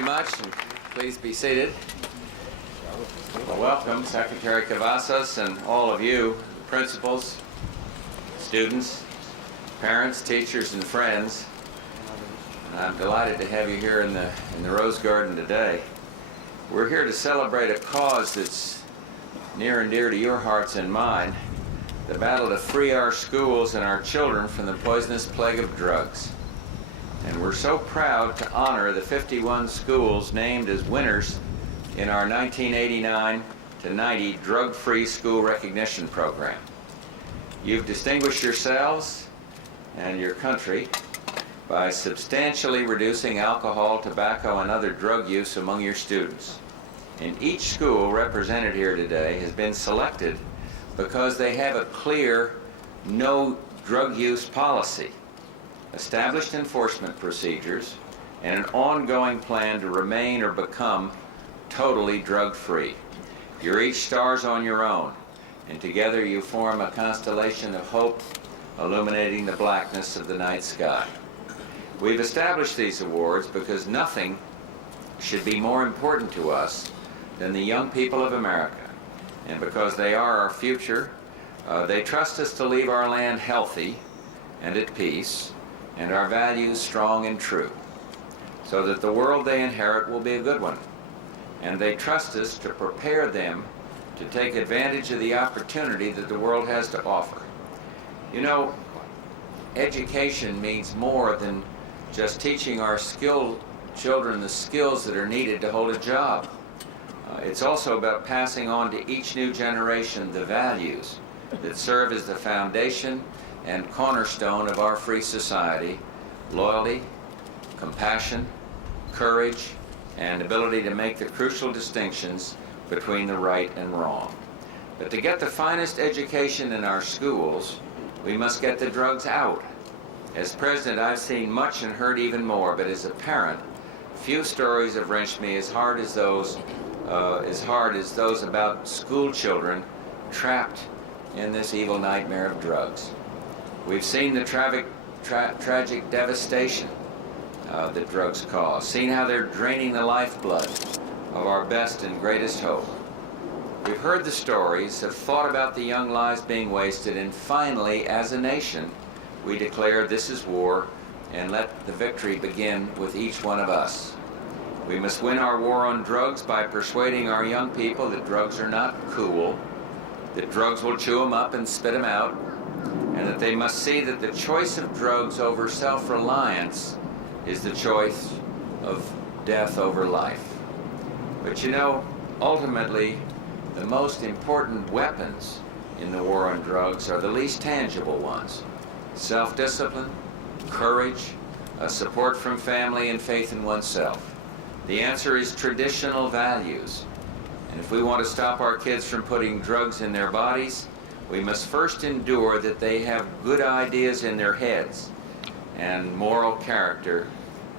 very much, and please be seated. Well, welcome, Secretary Cavazos, and all of you, principals, students, parents, teachers, and friends. I'm delighted to have you here in the Rose Garden today. We're here to celebrate a cause that's near and dear to your hearts and mine, the battle to free our schools and our children from the poisonous plague of drugs. And we're so proud to honor the 51 schools named as winners in our 1989 to 90 drug-free school recognition program. You've distinguished yourselves and your country by substantially reducing alcohol, tobacco, and other drug use among your students. And each school represented here today has been selected because they have a clear no drug use policy, established enforcement procedures, and an ongoing plan to remain or become totally drug-free. You're each stars on your own, and together you form a constellation of hope illuminating the blackness of the night sky. We've established these awards because nothing should be more important to us than the young people of America. And because they are our future, they trust us to leave our land healthy and at peace, and our values strong and true, so that the world they inherit will be a good one. And they trust us to prepare them to take advantage of the opportunity that the world has to offer. You know, education means more than just teaching our skilled children the skills that are needed to hold a job. It's also about passing on to each new generation the values that serve as the foundation and cornerstone of our free society: loyalty, compassion, courage, and ability to make the crucial distinctions between the right and wrong. But to get the finest education in our schools, we must get the drugs out. As president, I've seen much and heard even more, but as a parent, few stories have wrenched me as hard as those about school children trapped in this evil nightmare of drugs. We've seen the tragic devastation that drugs cause, seen how they're draining the lifeblood of our best and greatest hope. We've heard the stories, have thought about the young lives being wasted, and finally, as a nation, we declare this is war, and let the victory begin with each one of us. We must win our war on drugs by persuading our young people that drugs are not cool, that drugs will chew them up and spit them out, and that they must see that the choice of drugs over self-reliance is the choice of death over life. But you know, ultimately, the most important weapons in the war on drugs are the least tangible ones: self-discipline, courage, support from family, and faith in oneself. The answer is traditional values. And if we want to stop our kids from putting drugs in their bodies, we must first endure that they have good ideas in their heads and moral character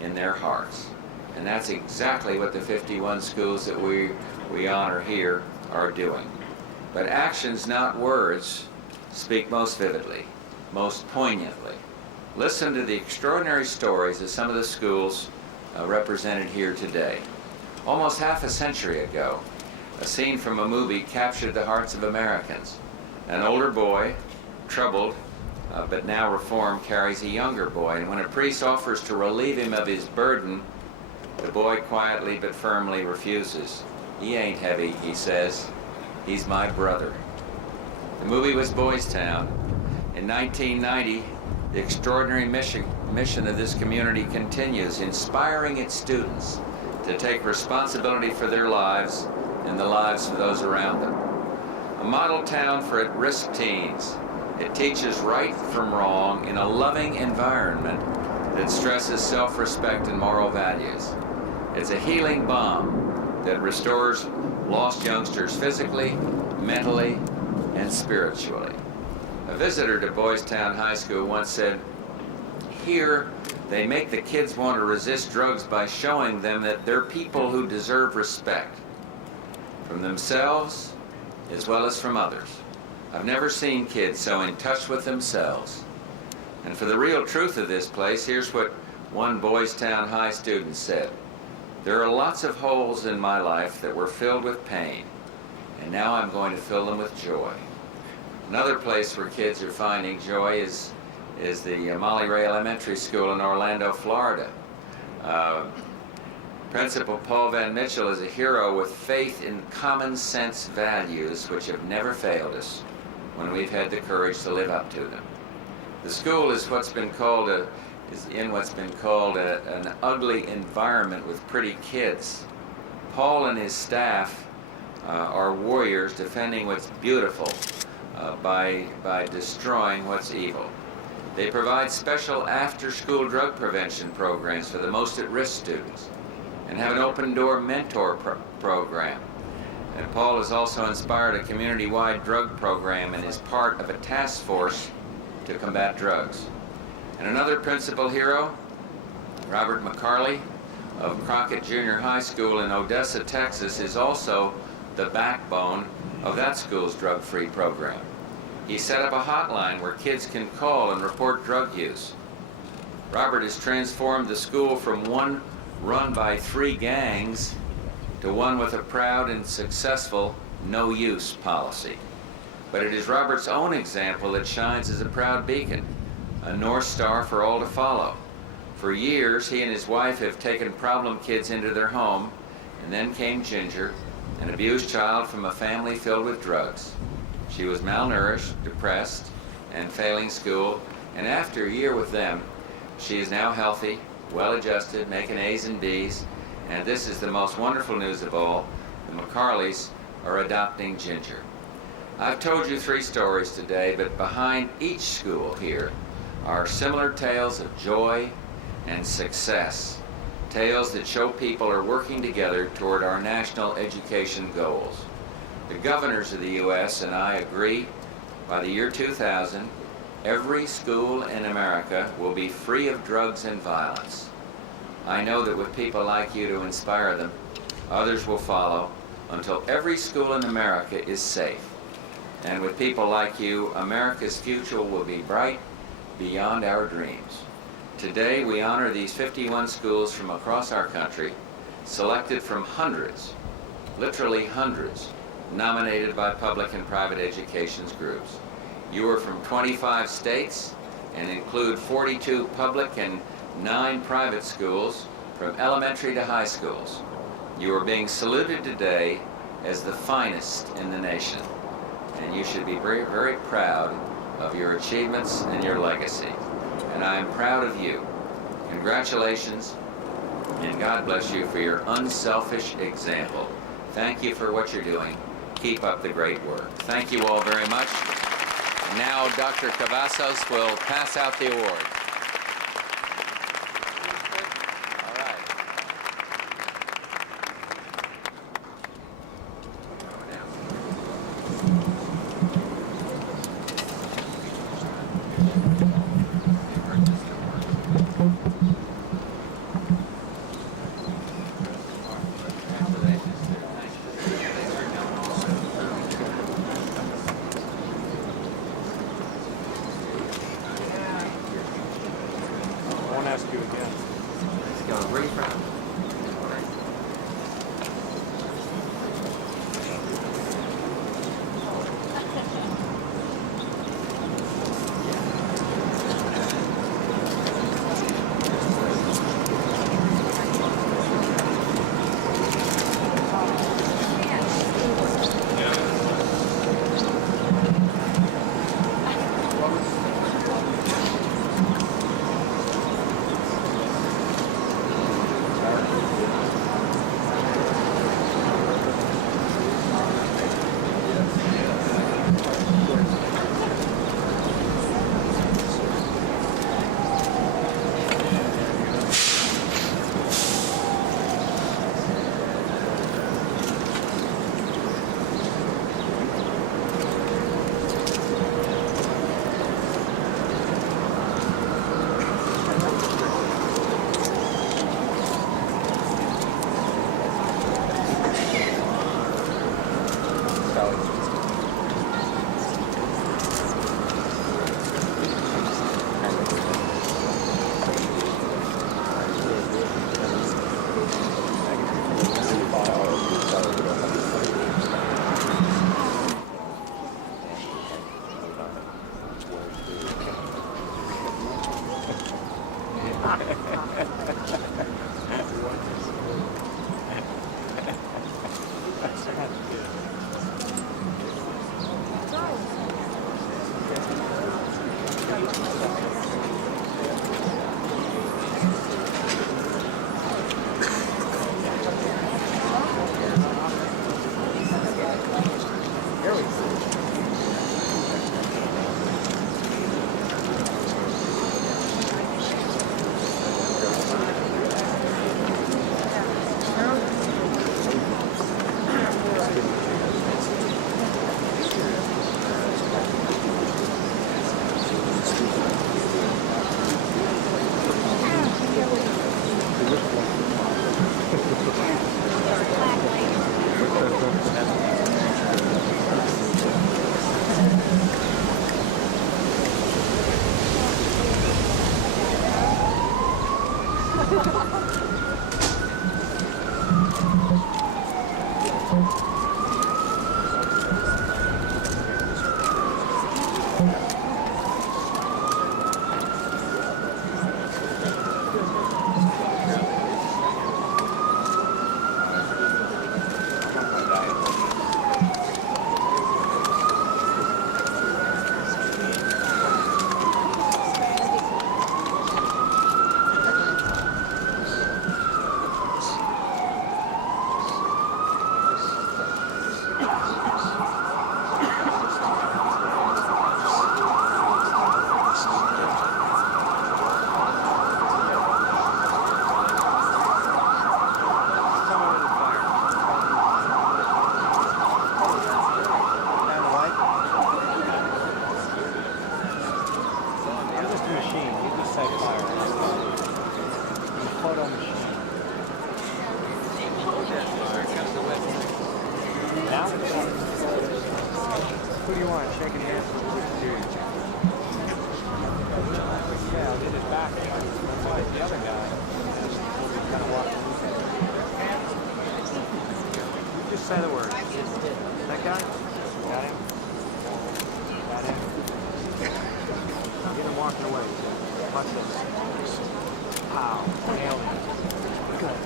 in their hearts. And that's exactly what the 51 schools that we honor here are doing. But actions, not words, speak most vividly, most poignantly. Listen to the extraordinary stories of some of the schools represented here today. Almost half a century ago, a scene from a movie captured the hearts of Americans. An older boy, troubled, but now reformed, carries a younger boy, and when a priest offers to relieve him of his burden, the boy quietly but firmly refuses. "He ain't heavy," he says. "He's my brother." The movie was Boys Town. In 1990, the extraordinary mission of this community continues, inspiring its students to take responsibility for their lives and the lives of those around them. A model town for at-risk teens. It teaches right from wrong in a loving environment that stresses self-respect and moral values. It's a healing balm that restores lost youngsters physically, mentally, and spiritually. A visitor to Boys Town High School once said, "Here, they make the kids want to resist drugs by showing them that they're people who deserve respect, from themselves as well as from others. I've never seen kids so in touch with themselves." And for the real truth of this place, here's what one Boys Town High student said: There are lots of holes in my life that were filled with pain, and now I'm going to fill them with joy. Another place where kids are finding joy is the Molly Ray Elementary School in Orlando, Florida. Principal Paul Van Mitchell is a hero with faith in common sense values which have never failed us when we've had the courage to live up to them. The school is in what's been called an ugly environment with pretty kids. Paul and his staff are warriors defending what's beautiful by destroying what's evil. They provide special after-school drug prevention programs for the most at-risk students and have an open-door mentor program. And Paul has also inspired a community-wide drug program and is part of a task force to combat drugs. And another principal hero, Robert McCarley of Crockett Junior High School in Odessa, Texas, is also the backbone of that school's drug-free program. He set up a hotline where kids can call and report drug use. Robert has transformed the school from one run by 3 gangs to one with a proud and successful no-use policy. But it is Robert's own example that shines as a proud beacon, a North Star for all to follow. For years, he and his wife have taken problem kids into their home, and then came Ginger, an abused child from a family filled with drugs. She was malnourished, depressed, and failing school, and after a year with them, she is now healthy, well-adjusted, making A's and B's, and this is the most wonderful news of all: the McCarleys are adopting Ginger. I've told you 3 stories today, but behind each school here are similar tales of joy and success, tales that show people are working together toward our national education goals. The governors of the U.S. and I agree by the year 2000, every school in America will be free of drugs and violence. I know that with people like you to inspire them, others will follow until every school in America is safe. And with people like you, America's future will be bright beyond our dreams. Today, we honor these 51 schools from across our country, selected from hundreds, literally hundreds, nominated by public and private education groups. You are from 25 states and include 42 public and 9 private schools, from elementary to high schools. You are being saluted today as the finest in the nation, and you should be very, very proud of your achievements and your legacy. And I am proud of you. Congratulations, and God bless you for your unselfish example. Thank you for what you're doing. Keep up the great work. Thank you all very much. Now Dr. Cavazos will pass out the award. All right. Ask you again. Let's go. Where are you from? Who do you want? Shaking hands with the dude. Yeah, I did his back. The other guy. Kind of walking. You just say the word. That guy? Got him? Got him? Get him walking away. Watch this. Pow. Nailed him. Good.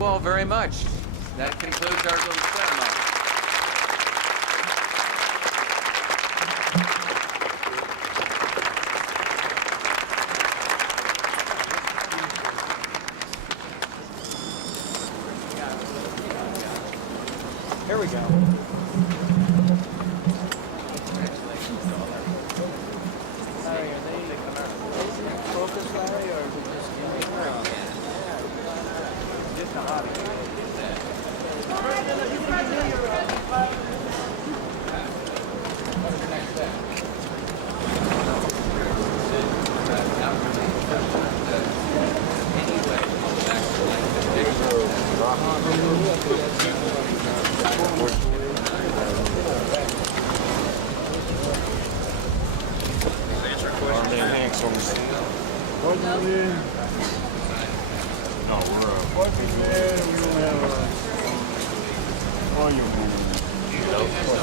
you all very much. That concludes our little ceremony. Here we go. Larry, are they focus, Larry, or is it just a hobby?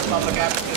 Public application.